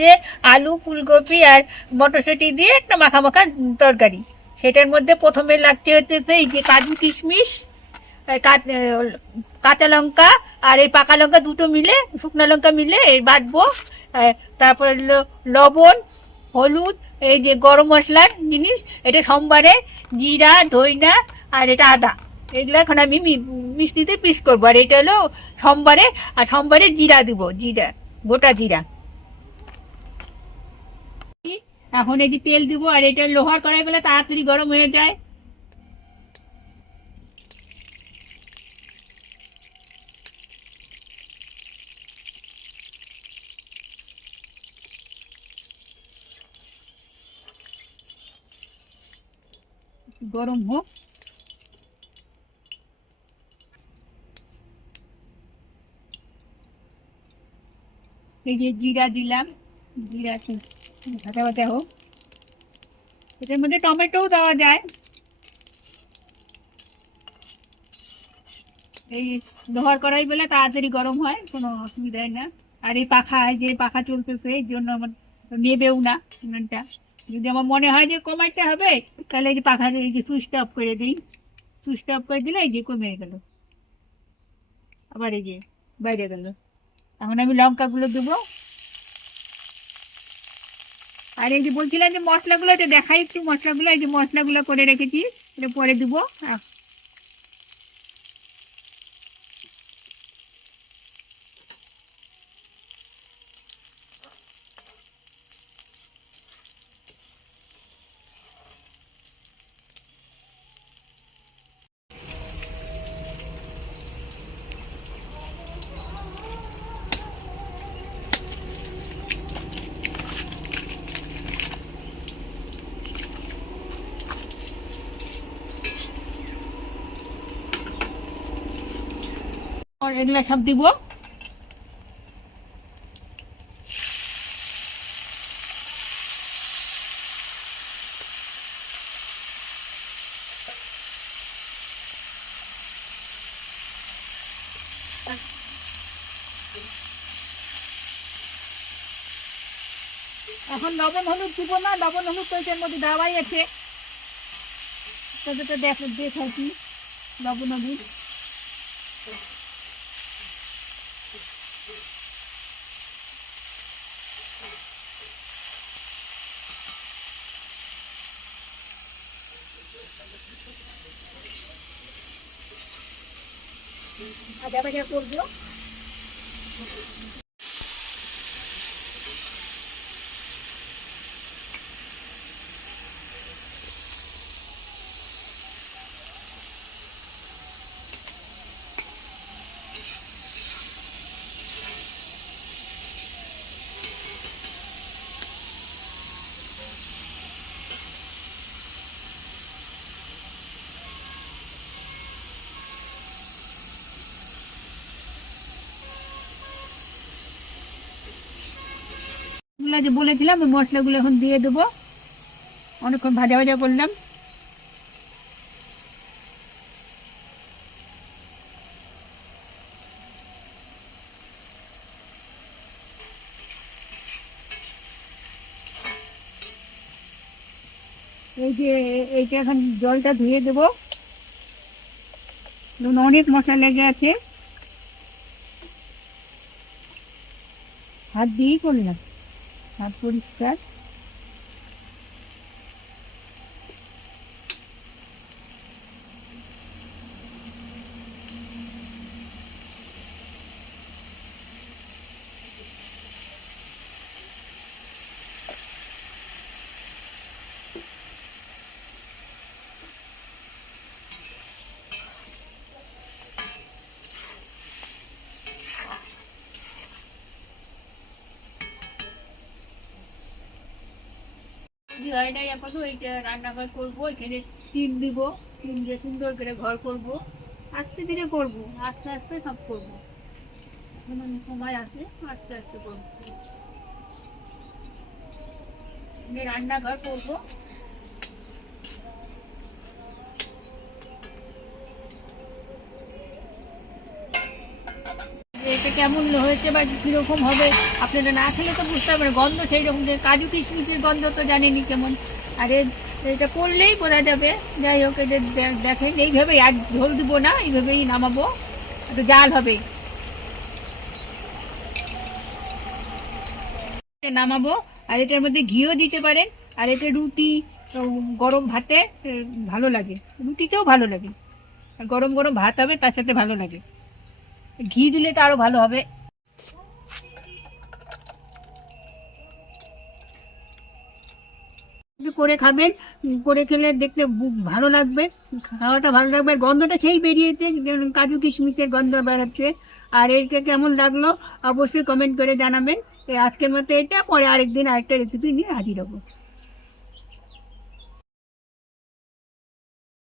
হচ্ছে আলু, ফুলকপি আর মটরশুঁটি দিয়ে একটা মাখা মাখা তরকারি। সেটার মধ্যে প্রথমে লাগছে হচ্ছে এই যে কাজু কিশমিশ, কাঁচা লঙ্কা আর এই পাকা লঙ্কা দুটো মিলে, শুকনো লঙ্কা মিলে এই বাটবো। তারপরে লবণ, হলুদ, এই যে গরম মশলার জিনিস, এটা সোমবারে, জিরা, ধইনা আর এটা আদা, এগুলো এখন আমি মিষ্টিতে পিস করবো। আর এটা হলো সোমবারে, আর সোমবারে জিরা দিব, জিরা, গোটা জিরা। এখন এই যে তেল দিব, আর এটা লোহার কড়াই বলে তাড়াতাড়ি গরম হয়ে যায়। গরম হোক। এই যে জিরা দিলাম, জিরা ভাজা ভাজা হোক। এটার মধ্যে টমেটোও দেওয়া যায়। এই লোহার কড়াই বলে তাড়াতাড়ি গরম হয়, কোনো অসুবিধা হয় না। আর এই পাখা, যে পাখা চলতেছে এই জন্য আমার নেবেও না সিমেন্টটা। যদি আমার মনে হয় যে কমাইতে হবে, তাহলে এই যে পাখা, এই যে সুইচটা অফ করে দিই, সুইচটা অফ করে দিলে এই যে কমে গেল, আবার এই যে বাইরে গেল। এখন আমি লঙ্কাগুলো দেবো। আর এই যে বলছিলাম যে মশলাগুলো, এটা দেখাই একটু মশলাগুলো, এই যে মশলাগুলো করে রেখেছি, এটা পরে দেবো। এগুলা সব দিব। এখন লবণ হলুদ দিব না, লবণ হলুদ তো এটার মধ্যে দেওয়াই আছে, সেটা দেখাচ্ছি লবণ হলুদ। ভাজা ভাজা করবো। যে বলেছিলাম ওই মশলাগুলো এখন দিয়ে দেবো। অনেকক্ষণ ভাজা ভাজা করলাম। এই যে এইটা এখন জলটা ধুয়ে দেবো, অনেক মশলা লেগে আছে, হাত দিয়েই করলাম, হাত পরিষ্কার। হয় নাই এখন এইটা রান্নাঘর করবো, এখানে টিন দিব, টিন দিয়ে সুন্দর করে ঘর করব। আস্তে ধীরে করবো, আস্তে আস্তে সব করবো, সময় আছে, আস্তে আস্তে করবো। রান্নাঘর করবো। এটা কেমন হয়েছে বা কিরকম হবে আপনারা না খেলে তো বুঝতে পারবেন, গন্ধ সেই রকম, যে কাজু কিশমিশের গন্ধ তো জানেনি কেমন। আর এটা করলেই বোঝা যাবে। যাই হোক, এটা দেখেন এইভাবেই, আর ঝোল দিব না, এইভাবেই নামাবো, একটু জাল হবে, নামাবো। আর এটার মধ্যে ঘিও দিতে পারেন। আর এটা রুটি, গরম ভাতে ভালো লাগে, রুটিতেও ভালো লাগে। আর গরম গরম ভাত হবে তার সাথে ভালো লাগে, ঘি দিলে তো আরো ভালো হবে। একটু করে খাবেন, করে খেলে দেখতে ভালো লাগবে, খাওয়াটা ভালো লাগবে। আর গন্ধটা সেই বেরিয়েছে, যেমন কাজু কিশমিশের গন্ধ বেরোচ্ছে। আর এটা কেমন লাগলো অবশ্যই কমেন্ট করে জানাবেন। আজকের মতো এটা, পরে আরেকদিন আরেকটা রেসিপি নিয়ে হাজির হবো।